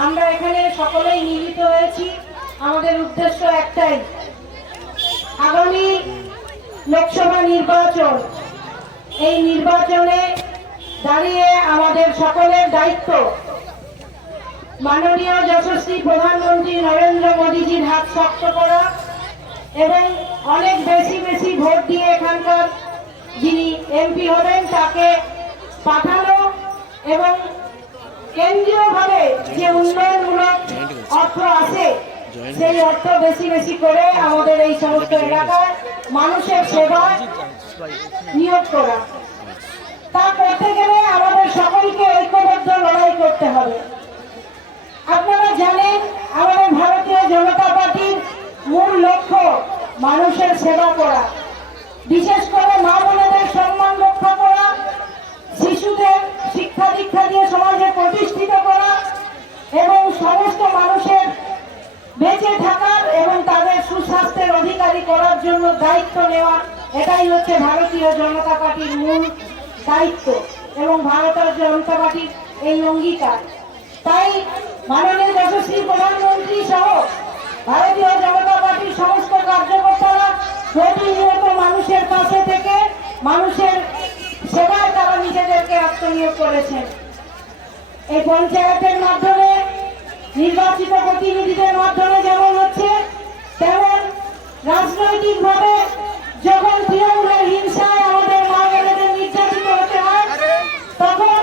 আমরা এখানে সকলেই মিলিত হয়েছি। আমাদের উদ্দেশ্য একটাই, আগামী লোকসভা নির্বাচন, এই নির্বাচনে দাঁড়িয়ে আমাদের সকলের দায়িত্ব মাননীয় যশস্বী প্রধানমন্ত্রী নরেন্দ্র মোদীজির হাত শক্ত করা এবং অনেক বেশি বেশি ভোট দিয়ে এখানকার যিনি এমপি হবেন তাকে পাঠানো এবং কেন্দ্রীয়ভাবে যে উন্নয়নমূলক অর্থ আছে সেই অর্থ বেশি বেশি করে আমাদের এই সমস্ত এলাকায় মানুষের সেবায় নিয়োগ করা। তা করতে গেলে আমাদের সকলকে ঐক্যবদ্ধ লড়াই করতে হবে। আপনারা জানেন আমাদের ভারতীয় জনতা পার্টির মূল লক্ষ্য মানুষের সেবা করা, বিশেষ করে মা বোনেদের সম্মান রক্ষা করা, শিশুদের শিক্ষা দীক্ষা দিয়ে সমাজে প্রতিষ্ঠিত করা এবং সমস্ত মানুষের বেঁচে থাকার এবং তাদের সুস্বাস্থ্যের অধিকারী করার জন্য দায়িত্ব নেওয়া। এটাই হচ্ছে ভারতীয় জনতা পার্টির মূল দায়িত্ব এবং ভারতীয় জনতা পার্টির এই অঙ্গীকার। তাই মাননীয় যশস্বী প্রধানমন্ত্রী সহ ভারতীয় জনতা পার্টির সমস্ত কার্যকর্তারা প্রতিনিয়ত মানুষের পাশে থেকে মানুষের সেবায় তারা নিজেদেরকে আত্মনিয়োগ করেছেন। এই পঞ্চায়েতের মাধ্যমে নির্বাচিত প্রতিনিধিদের মাধ্যমে যেমন হচ্ছে, তেমন রাজনৈতিকভাবে যখন তৃণমূলের হিংসায় আমাদের মা বোনেদের নির্যাতিত হতে হয় তখন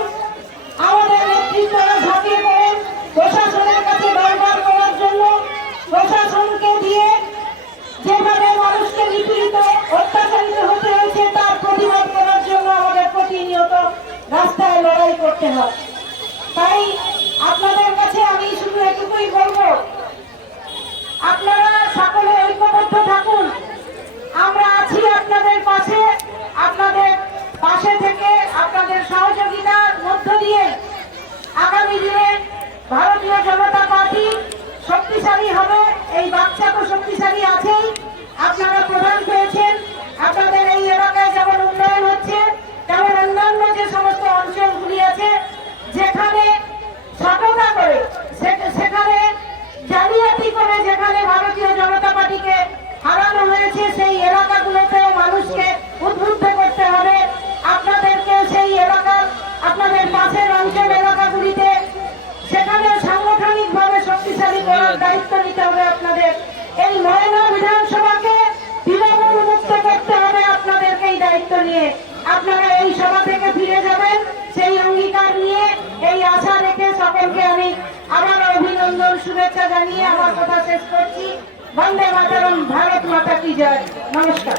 আমাদের নেতৃত্বরা ঝাঁপিয়ে পড়েন প্রশাসনের কাছে দরবার করার জন্য। প্রশাসনকে দিয়ে যেভাবে মানুষকে নিপীড়িত অত্যাচারিত হতে হয়েছে তার প্রতিবাদ করার জন্য আমাদের প্রতিনিয়ত রাস্তায় লড়াই করতে হয়। তাই আপনাদের কাছে আমি শুধু এটুকুই বলবো, আপনারা সকলে ঐক্যবদ্ধ থাকুন। আমরা আছি আপনাদের পাশে। আপনাদের পাশে থেকে আপনাদের সহযোগিতার মধ্য দিয়ে আগামী দিনে ভারতীয় জনতা পার্টি শক্তিশালী হবে। এই বাচ্চা তো শক্তিশালী আছেই। আপনারা প্রধান পেয়েছেন, আপনাদের এই এলাকায় যেমন উন্নয়ন হচ্ছে তেমন অন্যান্য যে সমস্ত অঞ্চলগুলি আছে যেখানে সততা করে, সেখানে জালিয়াতি করে যেখানে ভারতীয় জনতা পার্টিকে হারানো হয়েছে সেই এলাকাগুলোতেও মানুষকে উদ্বুদ্ধ করতে হবে। আপনাদেরকে সেই এলাকার আপনাদের পাশের অঞ্চল এলাকাগুলিতে সেখানে সাংগঠনিকভাবে শক্তিশালী করার দায়িত্ব নিতে হবে আপনাদের। এই ময়না বিধানসভাকে তৃণমূল মুক্ত করতে হবে আপনাদেরকে এই দায়িত্ব নিয়ে। আপনারা এই সভা থেকে ফিরে যাবেন সেই অঙ্গীকার নিয়ে, এই আশা রেখে সকলকে আমি আবার অভিনন্দন শুভেচ্ছা জানিয়ে আমার কথা শেষ করছি। বন্দে মাতরম, ভারত মাতা কি জয়। নমস্কার।